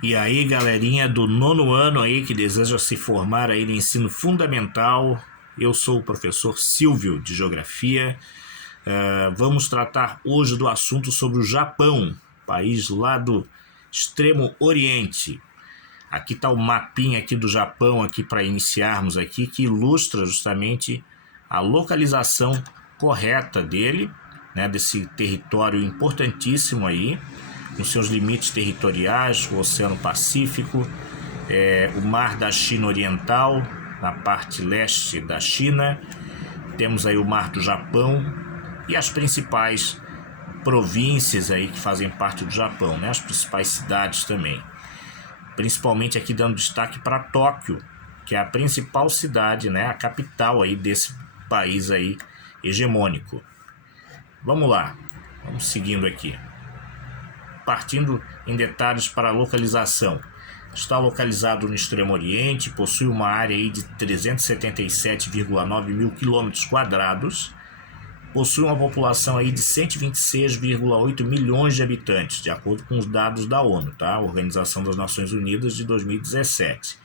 E aí, galerinha do nono ano aí que deseja se formar aí no ensino fundamental, eu sou o professor Silvio de Geografia. Vamos tratar hoje do assunto sobre o Japão, país lá do extremo oriente. Aqui está o mapinha aqui do Japão aqui para iniciarmos aqui, que ilustra justamente a localização correta dele, né, desse território importantíssimo aí, com seus limites territoriais, o Oceano Pacífico, o Mar da China Oriental, na parte leste da China, temos aí o Mar do Japão e as principais províncias aí que fazem parte do Japão, né? As principais cidades também. Principalmente aqui dando destaque para Tóquio, que é a principal cidade, né? A capital aí desse país aí hegemônico. Vamos lá, vamos seguindo aqui. Partindo em detalhes para a localização. Está localizado no Extremo Oriente, possui uma área aí de 377,9 mil quilômetros quadrados, possui uma população aí de 126,8 milhões de habitantes, de acordo com os dados da ONU, tá? Organização das Nações Unidas de 2017.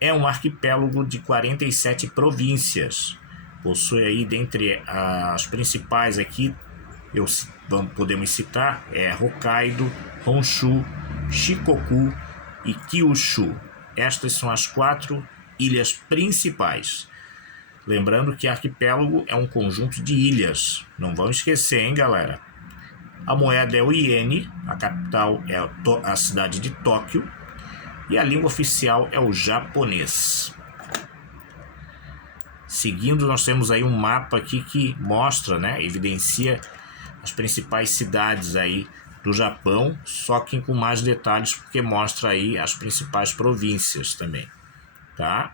É um arquipélago de 47 províncias, possui aí dentre as principais aqui, podemos citar, Hokkaido, Honshu, Shikoku e Kyushu. Estas são as 4 ilhas principais. Lembrando que arquipélago é um conjunto de ilhas. Não vão esquecer, hein, galera? A moeda é o iene, a capital é a cidade de Tóquio e a língua oficial é o japonês. Seguindo, nós temos aí um mapa aqui que mostra, né, evidencia as principais cidades aí do Japão, só que com mais detalhes, porque mostra aí as principais províncias também, tá?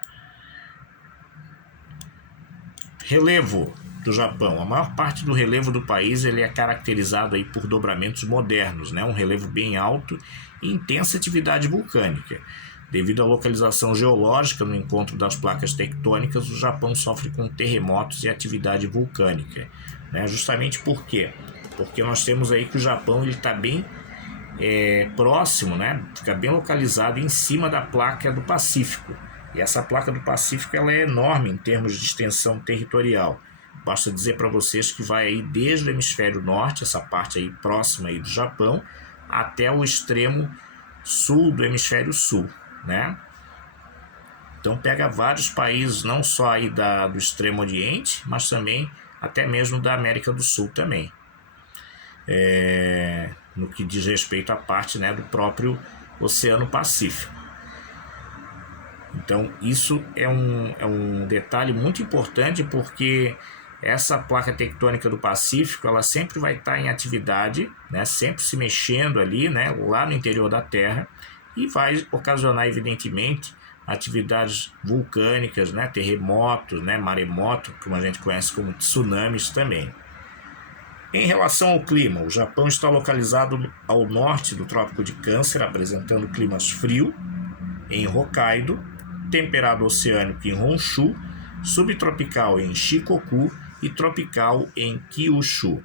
Relevo do Japão. A maior parte do relevo do país ele é caracterizado aí por dobramentos modernos, né? Um relevo bem alto e intensa atividade vulcânica. Devido à localização geológica no encontro das placas tectônicas, o Japão sofre com terremotos e atividade vulcânica, né? Justamente por quê? Porque nós temos aí que o Japão está bem próximo, né? Fica bem localizado em cima da placa do Pacífico. E essa placa do Pacífico ela é enorme em termos de extensão territorial. Basta dizer para vocês que vai aí desde o hemisfério norte, essa parte aí próxima aí do Japão, até o extremo sul do hemisfério sul, né? Então pega vários países, não só aí do extremo oriente, mas também até mesmo da América do Sul também. No que diz respeito à parte, né, do próprio Oceano Pacífico. Então isso é um detalhe muito importante, porque essa placa tectônica do Pacífico ela sempre vai estar em atividade, né, sempre se mexendo ali, né, lá no interior da Terra, e vai ocasionar evidentemente atividades vulcânicas, né, terremotos, né, maremoto, como a gente conhece como tsunamis também. Em relação ao clima, o Japão está localizado ao norte do Trópico de Câncer, apresentando climas frio em Hokkaido, temperado oceânico em Honshu, subtropical em Shikoku e tropical em Kyushu.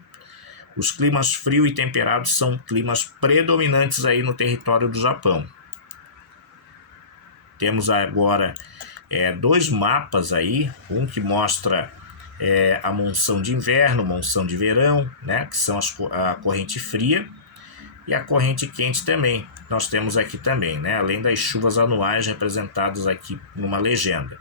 Os climas frio e temperados são climas predominantes aí no território do Japão. Temos agora 2 mapas aí, um que mostra a monção de inverno, monção de verão, né, que são a corrente fria e a corrente quente também. Nós temos aqui também, né, além das chuvas anuais representadas aqui numa legenda.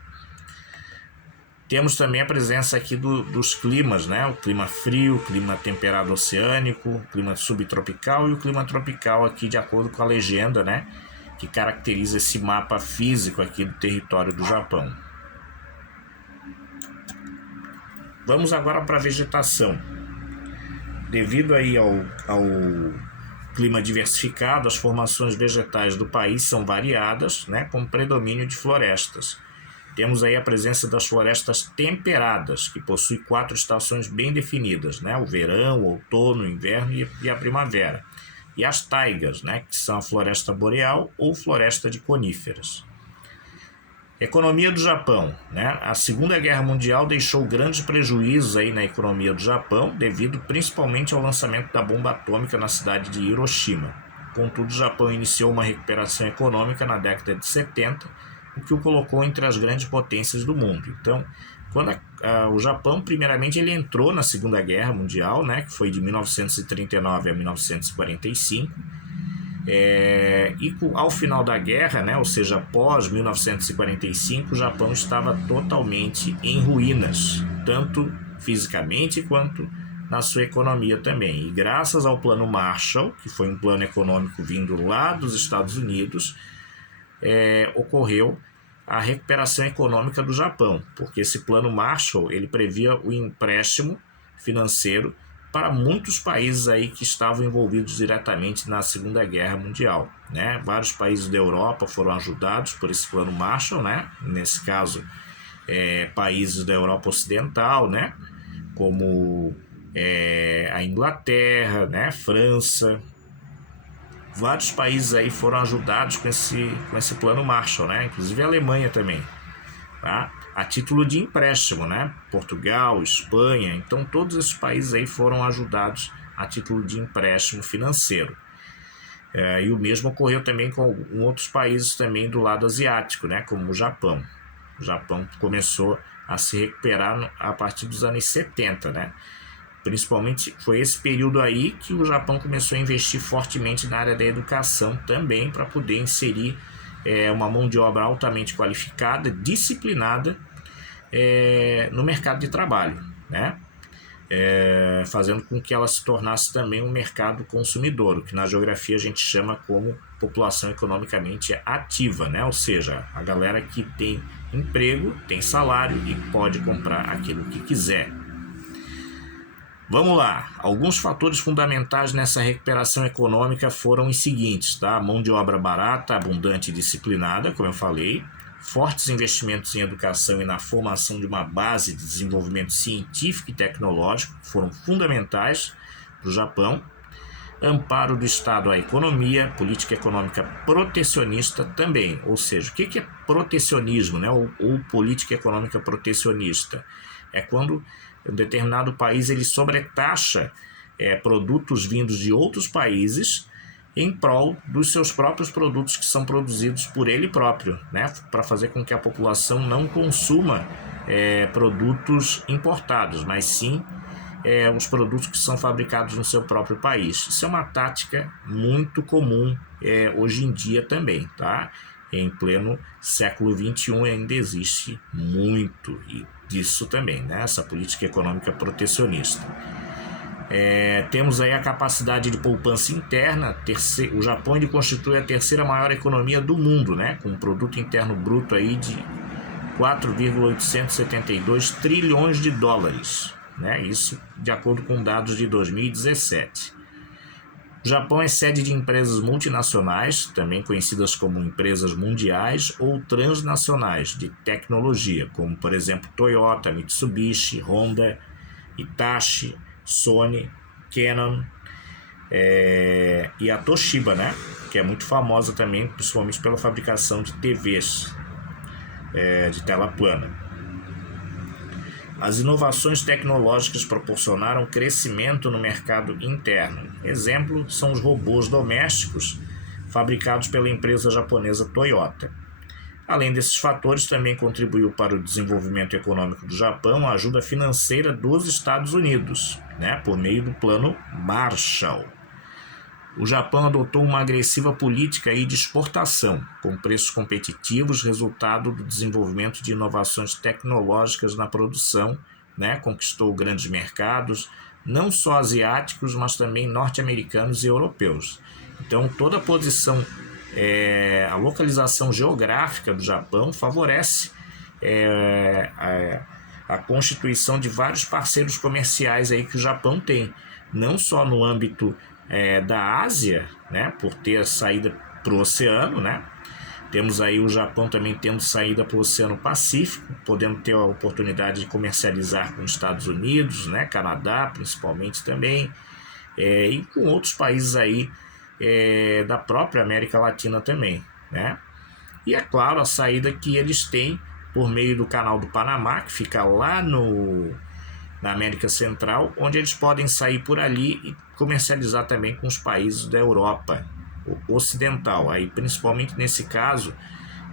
Temos também a presença aqui dos climas, né, o clima frio, o clima temperado oceânico, o clima subtropical e o clima tropical aqui de acordo com a legenda, né, que caracteriza esse mapa físico aqui do território do Japão. Vamos agora para a vegetação. Devido aí ao clima diversificado, as formações vegetais do país são variadas, né, com predomínio de florestas. Temos aí a presença das florestas temperadas, que possuem 4 estações bem definidas, né, o verão, o outono, o inverno e a primavera. E as taigas, né, que são a floresta boreal ou floresta de coníferas. Economia do Japão, né? A Segunda Guerra Mundial deixou grandes prejuízos aí na economia do Japão, devido principalmente ao lançamento da bomba atômica na cidade de Hiroshima, Contudo, o Japão iniciou uma recuperação econômica na década de 70, o que o colocou entre as grandes potências do mundo. Então, quando o Japão, primeiramente, ele entrou na Segunda Guerra Mundial, né, que foi de 1939 a 1945, ao final da guerra, né, ou seja, após 1945, o Japão estava totalmente em ruínas, tanto fisicamente quanto na sua economia também. E graças ao Plano Marshall, que foi um plano econômico vindo lá dos Estados Unidos, ocorreu a recuperação econômica do Japão, porque esse Plano Marshall ele previa o empréstimo financeiro para muitos países aí que estavam envolvidos diretamente na Segunda Guerra Mundial, né? Vários países da Europa foram ajudados por esse Plano Marshall, né? Nesse caso, países da Europa Ocidental, né? Como a Inglaterra, né? França. Vários países aí foram ajudados com esse Plano Marshall, né? Inclusive a Alemanha também, tá? A título de empréstimo, né? Portugal, Espanha, então todos esses países aí foram ajudados a título de empréstimo financeiro. E o mesmo ocorreu também com outros países também do lado asiático, né? Como o Japão. O Japão começou a se recuperar a partir dos anos 70, né? Principalmente foi esse período aí que o Japão começou a investir fortemente na área da educação também, para poder inserir uma mão de obra altamente qualificada, disciplinada no mercado de trabalho, né? Fazendo com que ela se tornasse também um mercado consumidor, o que na geografia a gente chama como população economicamente ativa, né? Ou seja, a galera que tem emprego, tem salário e pode comprar aquilo que quiser. Vamos lá, alguns fatores fundamentais nessa recuperação econômica foram os seguintes, tá? Mão de obra barata, abundante e disciplinada, como eu falei, fortes investimentos em educação e na formação de uma base de desenvolvimento científico e tecnológico foram fundamentais para o Japão, amparo do Estado à economia, política econômica protecionista também, ou seja, o que é protecionismo, né? ou política econômica protecionista? É quando um determinado país ele sobretaxa produtos vindos de outros países em prol dos seus próprios produtos que são produzidos por ele próprio, né? Para fazer com que a população não consuma produtos importados, mas sim os produtos que são fabricados no seu próprio país. Isso é uma tática muito comum hoje em dia também, tá? Em pleno século XXI ainda existe muito disso também, né? Essa política econômica protecionista. Temos aí a capacidade de poupança interna. O Japão ele constitui a terceira maior economia do mundo, né? Com um produto interno bruto aí de 4,872 trilhões de dólares, né? Isso de acordo com dados de 2017. O Japão é sede de empresas multinacionais, também conhecidas como empresas mundiais ou transnacionais de tecnologia, como por exemplo Toyota, Mitsubishi, Honda, Hitachi, Sony, Canon e a Toshiba, né? Que é muito famosa também, principalmente pela fabricação de TVs de tela plana. As inovações tecnológicas proporcionaram crescimento no mercado interno. Exemplo são os robôs domésticos fabricados pela empresa japonesa Toyota. Além desses fatores, também contribuiu para o desenvolvimento econômico do Japão a ajuda financeira dos Estados Unidos, né, por meio do Plano Marshall. O Japão adotou uma agressiva política de exportação, com preços competitivos, resultado do desenvolvimento de inovações tecnológicas na produção, né? Conquistou grandes mercados, não só asiáticos, mas também norte-americanos e europeus. Então, toda a posição, a localização geográfica do Japão favorece a constituição de vários parceiros comerciais aí que o Japão tem, não só no âmbito da Ásia, né, por ter saída para o oceano, né? Temos aí o Japão também tendo saída para o Oceano Pacífico, podendo ter a oportunidade de comercializar com os Estados Unidos, né, Canadá principalmente também, e com outros países aí da própria América Latina também, né? E é claro, a saída que eles têm por meio do Canal do Panamá, que fica lá na América Central, onde eles podem sair por ali e comercializar também com os países da Europa ocidental, aí principalmente nesse caso,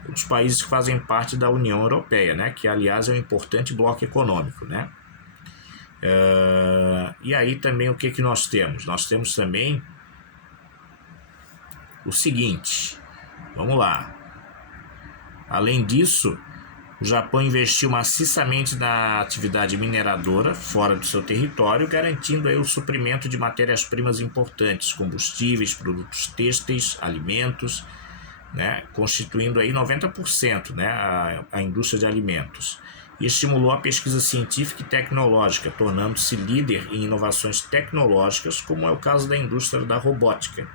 os países que fazem parte da União Europeia, né, que aliás é um importante bloco econômico, né. E aí também o que nós temos? Nós temos também o seguinte, vamos lá. Além disso, o Japão investiu maciçamente na atividade mineradora fora do seu território, garantindo aí o suprimento de matérias-primas importantes, combustíveis, produtos têxteis, alimentos, né, constituindo aí 90%, né, a indústria de alimentos. E estimulou a pesquisa científica e tecnológica, tornando-se líder em inovações tecnológicas, como é o caso da indústria da robótica.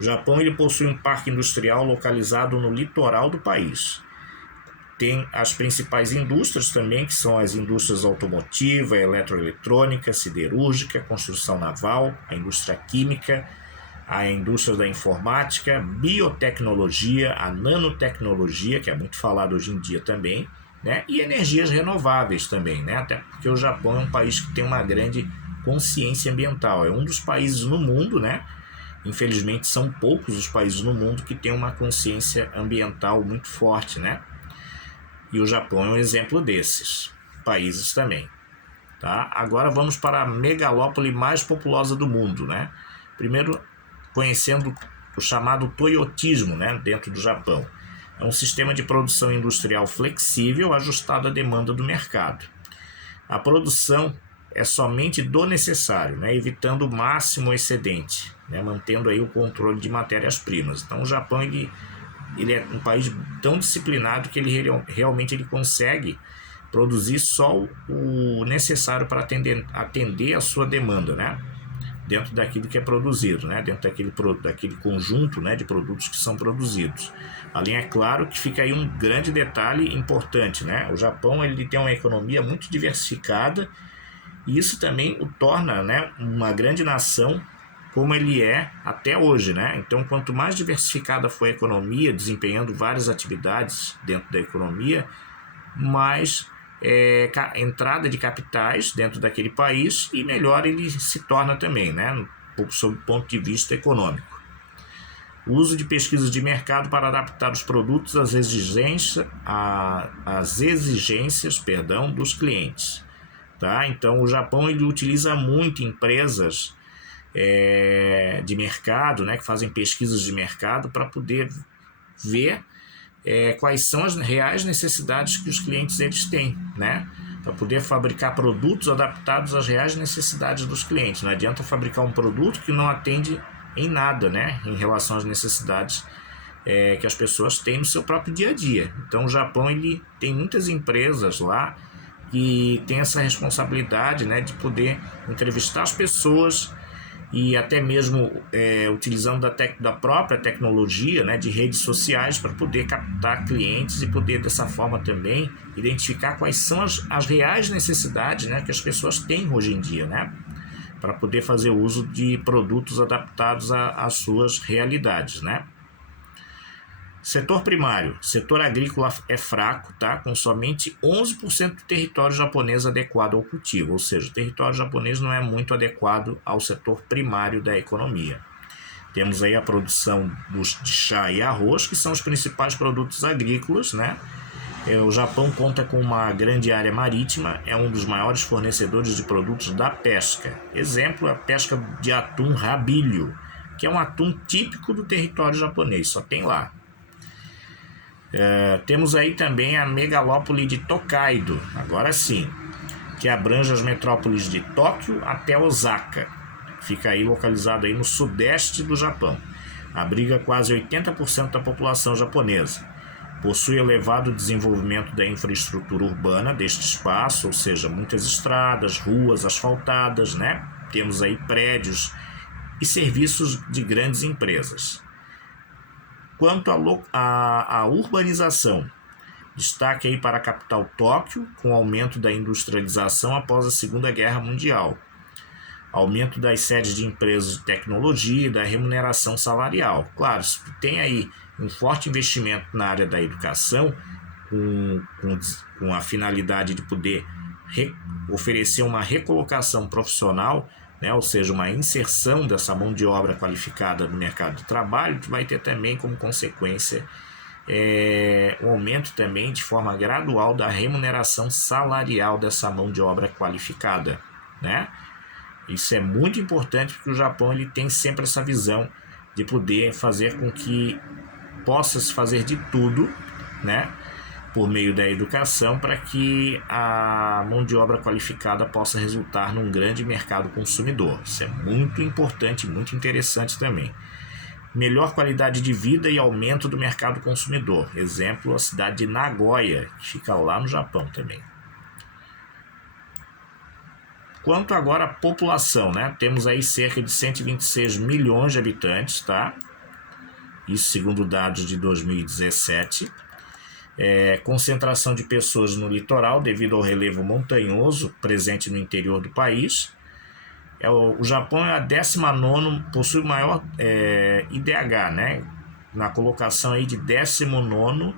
O Japão ele possui um parque industrial localizado no litoral do país. Tem as principais indústrias também, que são as indústrias automotiva, eletroeletrônica, siderúrgica, construção naval, a indústria química, a indústria da informática, biotecnologia, a nanotecnologia, que é muito falado hoje em dia também, né? E energias renováveis também, né? Até porque o Japão é um país que tem uma grande consciência ambiental. É um dos países no mundo, né? Infelizmente são poucos os países no mundo que têm uma consciência ambiental muito forte, né? E o Japão é um exemplo desses países também. Tá? Agora vamos para a megalópole mais populosa do mundo, né? Primeiro, conhecendo o chamado toyotismo, né, dentro do Japão. É um sistema de produção industrial flexível ajustado à demanda do mercado. A produção é somente do necessário, né, evitando o máximo excedente, né, mantendo aí o controle de matérias-primas. Então o Japão ele é um país tão disciplinado que ele realmente ele consegue produzir só o necessário para atender a sua demanda, né? Dentro daquilo que é produzido, né? Dentro daquele conjunto, né, de produtos que são produzidos. Além, é claro, que fica aí um grande detalhe importante, né? O Japão ele tem uma economia muito diversificada e isso também o torna, né, uma grande nação como ele é até hoje, né? Então, quanto mais diversificada for a economia, desempenhando várias atividades dentro da economia, mais entrada de capitais dentro daquele país e melhor ele se torna também, né? Sob o ponto de vista econômico. O uso de pesquisas de mercado para adaptar os produtos às exigências, dos clientes. Tá? Então, o Japão ele utiliza muito empresas de mercado, né, que fazem pesquisas de mercado para poder ver quais são as reais necessidades que os clientes eles têm, né, para poder fabricar produtos adaptados às reais necessidades dos clientes. Não adianta fabricar um produto que não atende em nada, né, em relação às necessidades que as pessoas têm no seu próprio dia a dia. Então o Japão ele tem muitas empresas lá que tem essa responsabilidade, né, de poder entrevistar as pessoas e até mesmo utilizando da própria tecnologia, né, de redes sociais para poder captar clientes e poder dessa forma também identificar quais são as reais necessidades, né, que as pessoas têm hoje em dia, né, para poder fazer uso de produtos adaptados às suas realidades, né. Setor primário. Setor agrícola é fraco, tá? Com somente 11% do território japonês adequado ao cultivo, ou seja, o território japonês não é muito adequado ao setor primário da economia. Temos aí a produção de chá e arroz, que são os principais produtos agrícolas, né? O Japão conta com uma grande área marítima, é um dos maiores fornecedores de produtos da pesca. Exemplo, a pesca de atum rabilho, que é um atum típico do território japonês, só tem lá. Temos aí também a megalópole de Tokaido, agora sim, que abrange as metrópoles de Tóquio até Osaka. Fica aí localizado aí no sudeste do Japão. Abriga quase 80% da população japonesa. Possui elevado desenvolvimento da infraestrutura urbana deste espaço, ou seja, muitas estradas, ruas asfaltadas, né? Temos aí prédios e serviços de grandes empresas. Quanto à urbanização, destaque aí para a capital Tóquio, com aumento da industrialização após a Segunda Guerra Mundial, aumento das sedes de empresas de tecnologia e da remuneração salarial. Claro, se tem aí um forte investimento na área da educação, com a finalidade de poder oferecer uma recolocação profissional né? Ou seja, uma inserção dessa mão de obra qualificada no mercado de trabalho, que vai ter também como consequência o aumento também de forma gradual da remuneração salarial dessa mão de obra qualificada, né? Isso é muito importante porque o Japão ele tem sempre essa visão de poder fazer com que possa se fazer de tudo, né, por meio da educação, para que a mão de obra qualificada possa resultar num grande mercado consumidor. Isso é muito importante, muito interessante também. Melhor qualidade de vida e aumento do mercado consumidor. Exemplo, a cidade de Nagoya, que fica lá no Japão também. Quanto agora à população, né? Temos aí cerca de 126 milhões de habitantes, tá? Isso segundo dados de 2017. Concentração de pessoas no litoral devido ao relevo montanhoso presente no interior do país. O Japão é a 19ª, possui o maior IDH, né? Na colocação aí de 19º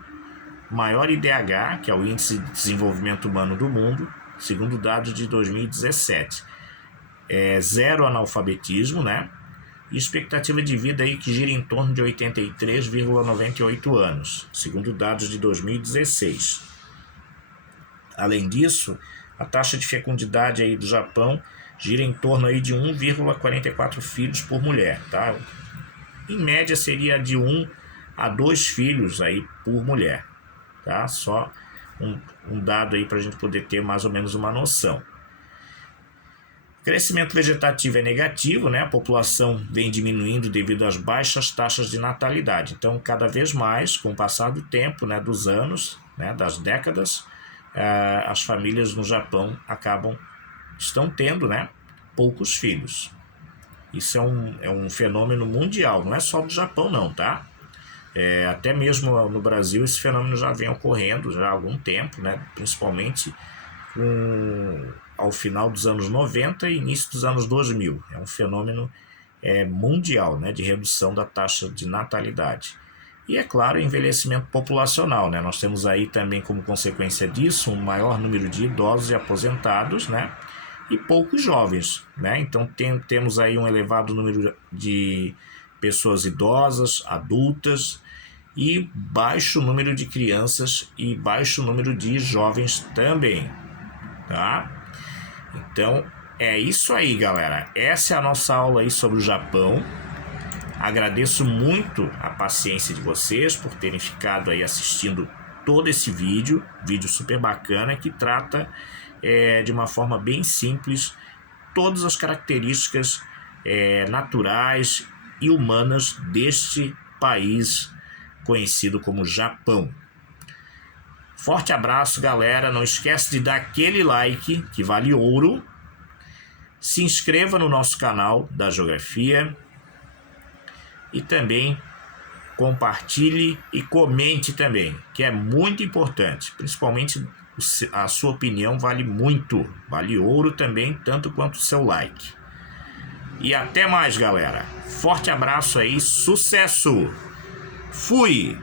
maior IDH, que é o Índice de Desenvolvimento Humano do Mundo, segundo dados de 2017. Zero analfabetismo, né? E expectativa de vida aí que gira em torno de 83,98 anos, segundo dados de 2016. Além disso, a taxa de fecundidade aí do Japão gira em torno aí de 1,44 filhos por mulher, tá? Em média seria de 1 a 2 filhos aí por mulher, tá? Só um dado aí para a gente poder ter mais ou menos uma noção. Crescimento vegetativo é negativo, né? A população vem diminuindo devido às baixas taxas de natalidade. Então, cada vez mais, com o passar do tempo, né, dos anos, né, das décadas, as famílias no Japão estão tendo, né, poucos filhos. Isso é um fenômeno mundial, não é só do Japão não, tá? Até mesmo no Brasil esse fenômeno já vem ocorrendo já há algum tempo, né? Principalmente ao final dos anos 90 e início dos anos 2000. É um fenômeno mundial, né, de redução da taxa de natalidade. E, é claro, envelhecimento populacional, né? Nós temos aí também como consequência disso um maior número de idosos e aposentados, né? E poucos jovens, né? Então temos aí um elevado número de pessoas idosas, adultas, e baixo número de crianças e baixo número de jovens também, tá? Então é isso aí, galera. Essa é a nossa aula aí sobre o Japão. Agradeço muito a paciência de vocês por terem ficado aí assistindo todo esse vídeo super bacana que trata de uma forma bem simples todas as características naturais e humanas deste país conhecido como Japão. Forte abraço, galera. Não esquece de dar aquele like que vale ouro. Se inscreva no nosso canal da Geografia e também compartilhe e comente também, que é muito importante. Principalmente a sua opinião vale muito, vale ouro também, tanto quanto o seu like. E até mais, galera. Forte abraço aí, sucesso! Fui!